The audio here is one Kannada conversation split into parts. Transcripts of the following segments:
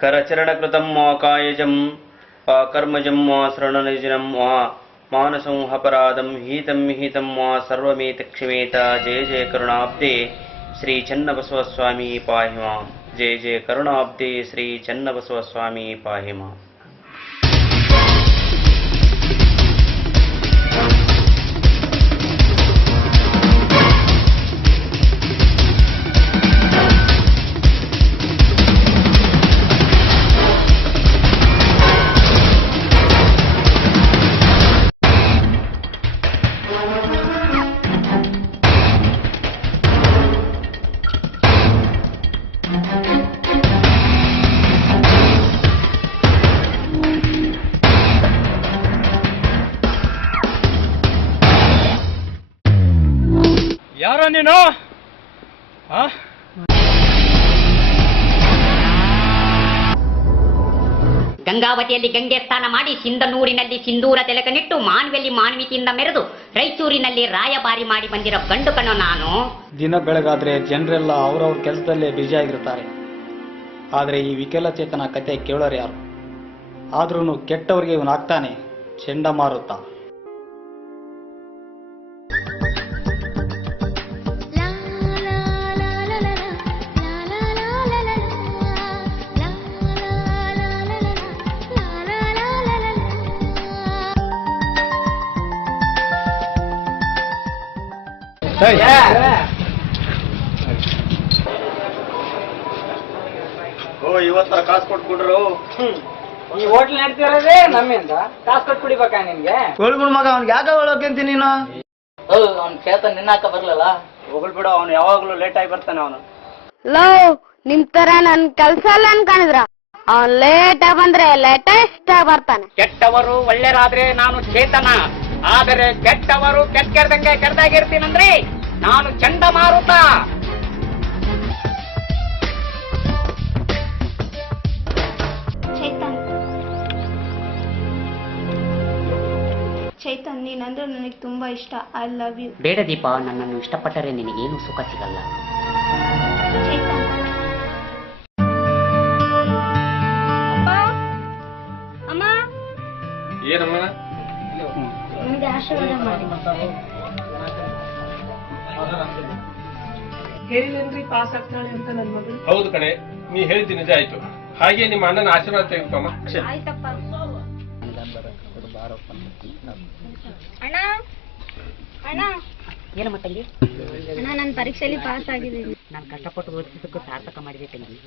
करचरणकृतं वा कायजं वा कर्मजं वा श्रवणनिजनं वा मानसंहपराधं हितं विहितं वा सर्वमेतक्षमेत। जय जय करुणाब्दे श्री चन्नबसवस्वामी पाहि मां। जय जय करुणाब्दे श्री चन्नबसवस्वामी पाहि मां। ಯಾರ ನೀನು? ಗಂಗಾವತಿಯಲ್ಲಿ ಗಂಗೆ ಸ್ನಾನ ಮಾಡಿ ಸಿಂಧನೂರಿನಲ್ಲಿ ಸಿಂಧೂರ ತಿಲಕನಿಟ್ಟು ಮಾನ್ವಿಯಲ್ಲಿ ಮಾನ್ವಿತಿಯಿಂದ ಮೆರೆದು ರಾಯಚೂರಿನಲ್ಲಿ ರಾಯಭಾರಿ ಮಾಡಿ ಬಂದಿರೋ ಗಂಡು ಕಣೋ ನಾನು. ದಿನ ಬೆಳಗಾದ್ರೆ ಜನರೆಲ್ಲ ಅವ್ರವ್ರ ಕೆಲಸದಲ್ಲೇ ಬ್ಯುಸಿಯಾಗಿರ್ತಾರೆ. ಆದರೆ ಈ ವಿಕಲಚೇತನ ಕತೆ ಕೇಳೋರು ಯಾರು? ಆದ್ರೂ ಕೆಟ್ಟವರಿಗೆ ಇವನಾಗ್ತಾನೆ ಚಂಡಮಾರುತ. ಇವತ್ತರ ಕಾಸು ಕೊಟ್ಬಿಡ್ರು. ಈ ಹೋಟ್ಲ್ ನಡ್ತಿರೋದೇ ನಮ್ಮಿಂದ ಕಾಸು ಕೊಟ್ಟು ಕುಡಿಬೇಕಾ ನಿನ್ಗೆ? ಹೋಳ್ಗುಣ ಮಗ ಅವ್ನಿಗೆ ಯಾಕೆ ಹೇಳೋಕಂತಿ ನೀನು? ಅವ್ನ್ ಕೇಳ್ತ ನಿನ್ನಾಕ ಬರ್ಲಲ್ಲ. ಹೋಗ್ಬಿಡು, ಅವನು ಯಾವಾಗ್ಲೂ ಲೇಟ್ ಆಗಿ ಬರ್ತಾನೆ ಅವನು. ಲವ್ ನಿಮ್ ತರ ನನ್ ಕೆಲ್ಸ ಅಲ್ಲ ಅನ್ಕೊಂಡಿದ್ರ? ಅವ್ನ್ ಲೇಟ್ ಆಗಿ ಬಂದ್ರೆ ಲೇಟೆಸ್ಟ್ ಆಗಿ ಬರ್ತಾನೆ. ಕೆಟ್ಟವರು ಒಳ್ಳೆಯರಾದ್ರೆ ನಾನು ಚೇತನ, ಆದರೆ ಕೆಟ್ಟವರು ಕೆಟ್ಟದಂಗೆ ಕೆಟ್ಟದಾಗಿರ್ತೀನಂದ್ರೆ ನಾನು ಚಂಡಮಾರುತ. ಚೈತನ್ ನೀನಂದ್ರೆ ನನಗೆ ತುಂಬಾ ಇಷ್ಟ. I love you. ಬೇಡ ದೀಪ, ನನ್ನನ್ನು ಇಷ್ಟಪಟ್ಟರೆ ನಿನಗೇನು ಸುಖ ಸಿಗಲ್ಲ. ಅಮ್ಮ ಏನಮ್ಮ? ನನಗೆ ಆಶೀರ್ವಾದ ಮಾಡಿ. ಹೇಳಿದೇನ್ರಿ ಪಾಸ್ ಆಗ್ತಾಳೆ ಅಂತ ನನ್ ಮಗಳು. ಹೌದು ಕಣೆ, ನೀ ಹೇಳಿದ್ದು ನಿಜ ಆಯ್ತು. ಹಾಗೆ ನಿಮ್ಮ ಅಣ್ಣನ ಆಶೀರ್ವಾದ ತೆಗೆದುಕೊಮ್ಮ. ಆಯ್ತಪ್ಪ. ಅಣ್ಣ ಅಣ್ಣ ಏನಮ್ಮ ತಂಗಿ? ಅಣ್ಣ ನನ್ನ ಪರೀಕ್ಷೆಯಲ್ಲಿ ಪಾಸ್ ಆಗಿದ್ದೀನಿ. ನಾನು ಕಷ್ಟಪಟ್ಟು ಓದಿಸಿದ್ದಕ್ಕೂ ಸಾರ್ಥಕ ಮಾಡಿದೆ ತಂಗಿ.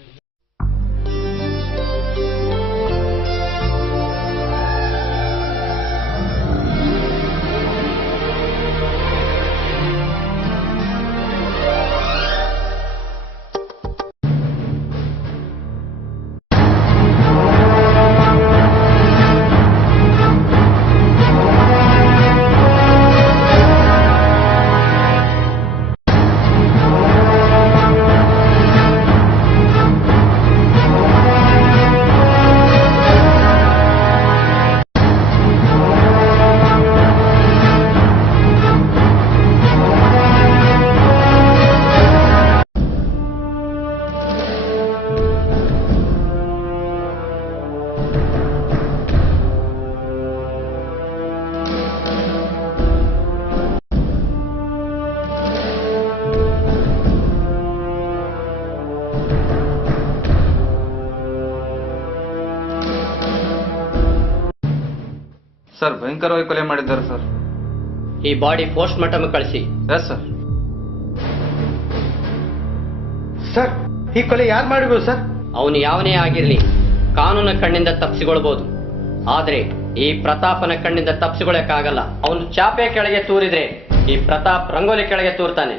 ಸರ್, ಭಯಂಕರವಾಗಿ ಕೊಲೆ ಮಾಡಿದ್ದಾರೆ ಸರ್. ಈ ಬಾಡಿ ಪೋಸ್ಟ್ ಮಾರ್ಟಮ್ ಕಳಿಸಿ. Yes sir. ಸರ್, ಈ ಕೊಲೆ ಯಾರು ಮಾಡಿದ್ರು ಸರ್? ಅವನು ಯಾವನೇ ಆಗಿರ್ಲಿ ಕಾನೂನ ಕಣ್ಣಿಂದ ತಪ್ಪಿಸಿಕೊಳ್ಬಹುದು, ಆದ್ರೆ ಈ ಪ್ರತಾಪನ ಕಣ್ಣಿಂದ ತಪ್ಪಿಸಿಕೊಳ್ಳಕ್ಕಾಗಲ್ಲ. ಅವನು ಚಾಪೆ ಕೆಳಗೆ ತೂರಿದ್ರೆ ಈ ಪ್ರತಾಪ್ ರಂಗೋಲಿ ಕೆಳಗೆ ತೂರ್ತಾನೆ.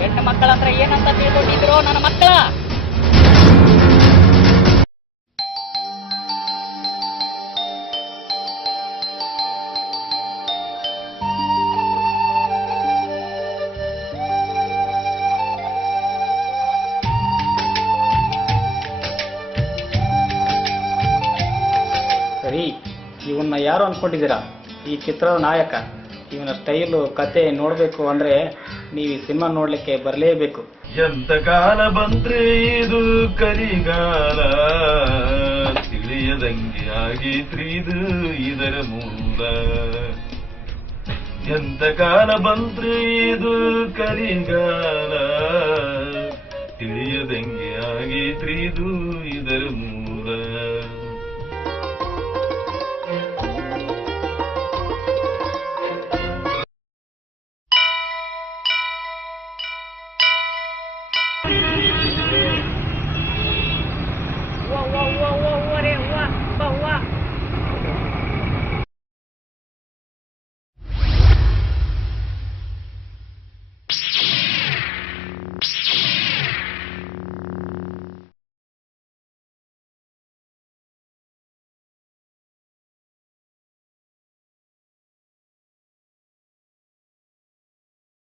ಹೆಣ್ಣು ಮಕ್ಕಳಂದ್ರೆ ಏನಂತ ತಿಳ್ಕೊಂಡಿದ್ರು ನನ್ನ ಮಕ್ಕಳ? ಇವನ್ನ ಯಾರು ಅಂದ್ಕೊಂಡಿದ್ದೀರಾ? ಈ ಚಿತ್ರದ ನಾಯಕ. ಇವನ ಸ್ಟೈಲು ಕತೆ ನೋಡಬೇಕು ಅಂದರೆ ನೀವು ಈ ಸಿನಿಮಾ ನೋಡಲಿಕ್ಕೆ ಬರಲೇಬೇಕು. ಎಂತ ಕಾಲ ಬಂದ್ರೆ ಇದು ಕರಿಗಾಲ, ತಿಳಿಯದಂಗೆ ಆಗೈತ್ರಿ ಇದು ಇದರ ಮೂಲ. ಎಂತ ಕಾಲ ಬಂದ್ರೆ ಇದು ಕರಿಗಾಲ, ತಿಳಿಯದಂಗೆ ಆಗೈತ್ರಿ ಇದು ಇದರ ಮೂಲ.